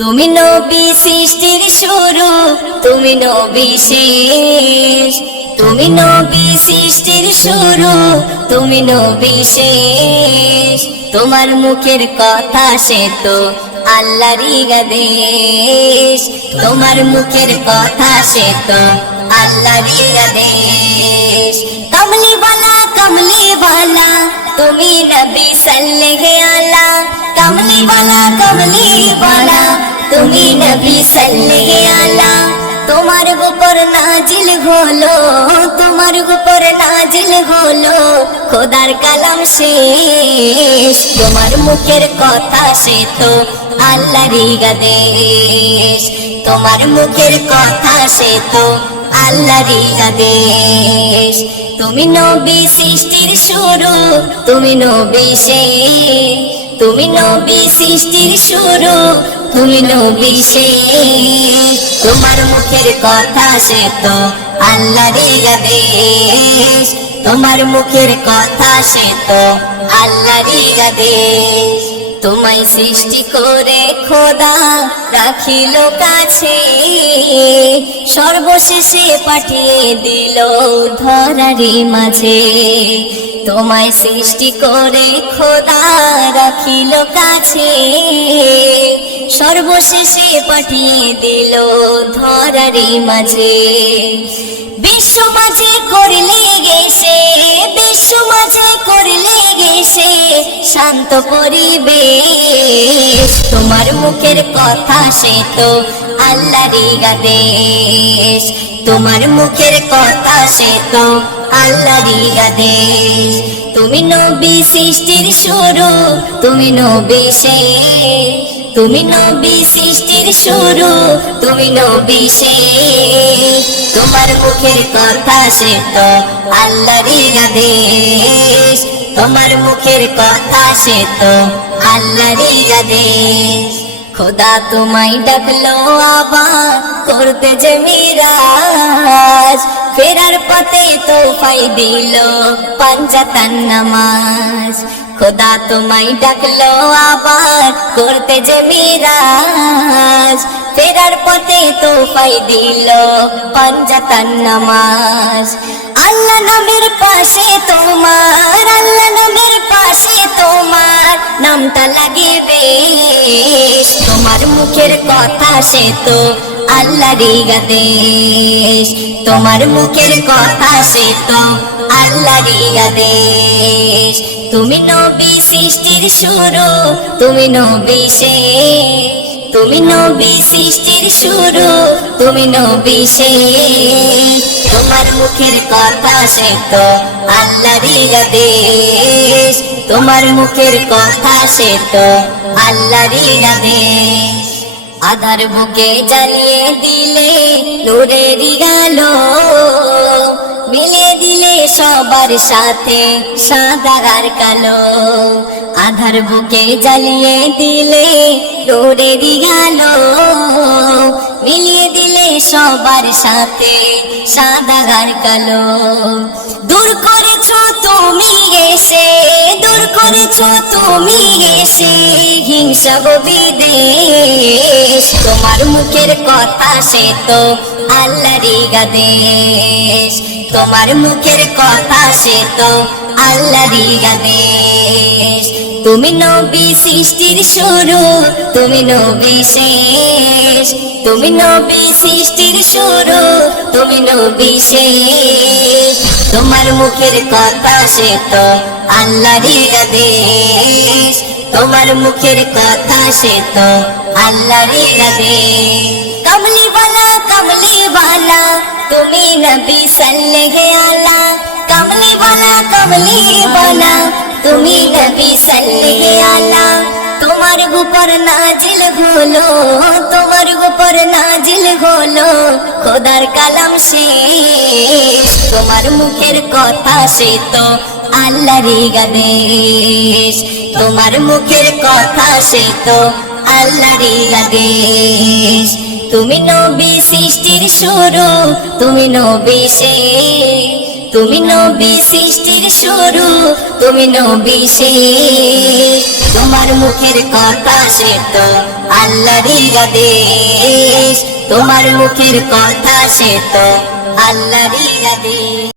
তুমি নবী সৃষ্টির শুরু, তুমি নবী শেষ। তুমি নবী সৃষ্টির শুরু, তুমি নবী শেষ। তোমার মুখের কথা সে তো আল্লাহরই আদেশ। তোমার মুখের কথা সে তো আল্লাহরই আদেশ। কমলি বালা তুমি নবী সাল্লাল্লাহু আলা। কমলি বালা তুমি নবী সাল্লাল্লাহু আলা। তোমার উপর নাজিল হলো, তোমার উপর নাজিল হলো খোদার কালাম শেষ। তোমার মুখের কথা সে তো আল্লাহরই আদেশ। তোমার মুখের কথা সে তো আল্লাহরই আদেশ। তুমি নবী সৃষ্টির শুরু, তুমি নবী শেষ। তুমি নবী সৃষ্টির শুরু, তুমি নবী শেষ। তোমার মুখের কথা সে তো আল্লাহরই আদেশ। তোমার মুখের কথা সে তো আল্লাহরই আদেশ। তোমায় সৃষ্টি করে খোদা রাখিল কাছে, সর্বশেষে পাঠিয়ে দিল ধরারি মাঝে। তোমায় সৃষ্টি করে খোদা রাখিল কাছে, সর্বশেষে পাঠিয়ে দিল ধরারি মাঝে। বিশ্ব মাঝে করলে গেছে, বিশ্ব মাঝে করলে গেছে শান্ত পরিবেশ। তোমার মুখের কথা সে তো আল্লাহরই আদেশ। তোমার মুখের কথা সে তো আল্লাহরই আদেশ। তুমি নবী সৃষ্টির শুরু, তুমি নবী শেষ। তুমি নবী সৃষ্টির শুরু, তুমি নবী শেষ। তোমার মুখের কথা সে তো আল্লাহরই আদেশ। তোমার মুখের কথা সে তো আল্লাহরই আদেশ। খোদা তোমায় ডাকলো আবার করতে যে মিরাজ, ফেরার পথে তোফাই দিল পাঞ্জাতন নামাজ। খোদা তোমায় ডাকলো আবার করতে যে মিরাজ, ফেরার পথে তোফাই দিল পাঞ্জাতন নামাজ। আল্লাহ নামের পাশে তোমার, আল্লাহ নামের পাশে তোমার নামটা লাগিবে। তোমার মুখের কথা সে তো আল্লাহরই আদেশ। তোমার মুখের কথা সে তো আল্লাহরই আদেশ। তুমি নবী সৃষ্টির শুরু, তুমি নবী শেষ। তুমি নবী সৃষ্টির শুরু, তুমি নবী শেষ। তোমার মুখের কথা সে তো আল্লাহরই আদেশ। তোমার মুখের কথা সে তো আল্লাহরই আদেশ। আধার বুকে জ্বালিয়ে দিলে নূরেরই আলো, মিলিয়ে দিলে সবার সাথে সাদা আর কালো। আধার বুকে জ্বালিয়ে দিলে নূরেরই আলো, মিলিয়ে দিলে সবার সাথে সাদা আর কালো। দূর করেছো তুমি এসে, দূর করেছো তুমি এসে হিংসা বিদ্বেষ। তোমার মুখের কথা সে তো আল্লাহরই আদেশ। তোমার মুখের কথা সে তো আল্লাহরই আদেশ। তুমি নবী সৃষ্টির শুরু, তুমি নবী শেষ। তুমি নবী সৃষ্টির শুরু, তুমি নবী শেষ। তোমার মুখের কথা সে তো আল্লাহরই আদেশ। তোমার মুখের কথা সে তো আল্লাহরই আদেশ। কমলি বালা তুমি নবী সাল্লাল্লাহু আলা। কমলি বালা তুমি নবী সাল্লাল্লাহু আলা। তোমার উপর নাজিল হলো, তোমার উপর নাজিল হলো খোদার কালাম শেষ। তোমার মুখের কথা সে তো আল্লাহরই আদেশ। তোমার মুখের কথা সে তো আল্লাহরই আদেশ। তুমি নবী সৃষ্টির শুরু, তুমি নবী শেষ। তুমি নবী সৃষ্টির শুরু, তুমি নবী শেষ। তোমার মুখের কথা সে তো আল্লাহরই আদেশ, তোমার মুখের কথা সে তো আল্লাহরই আদেশ।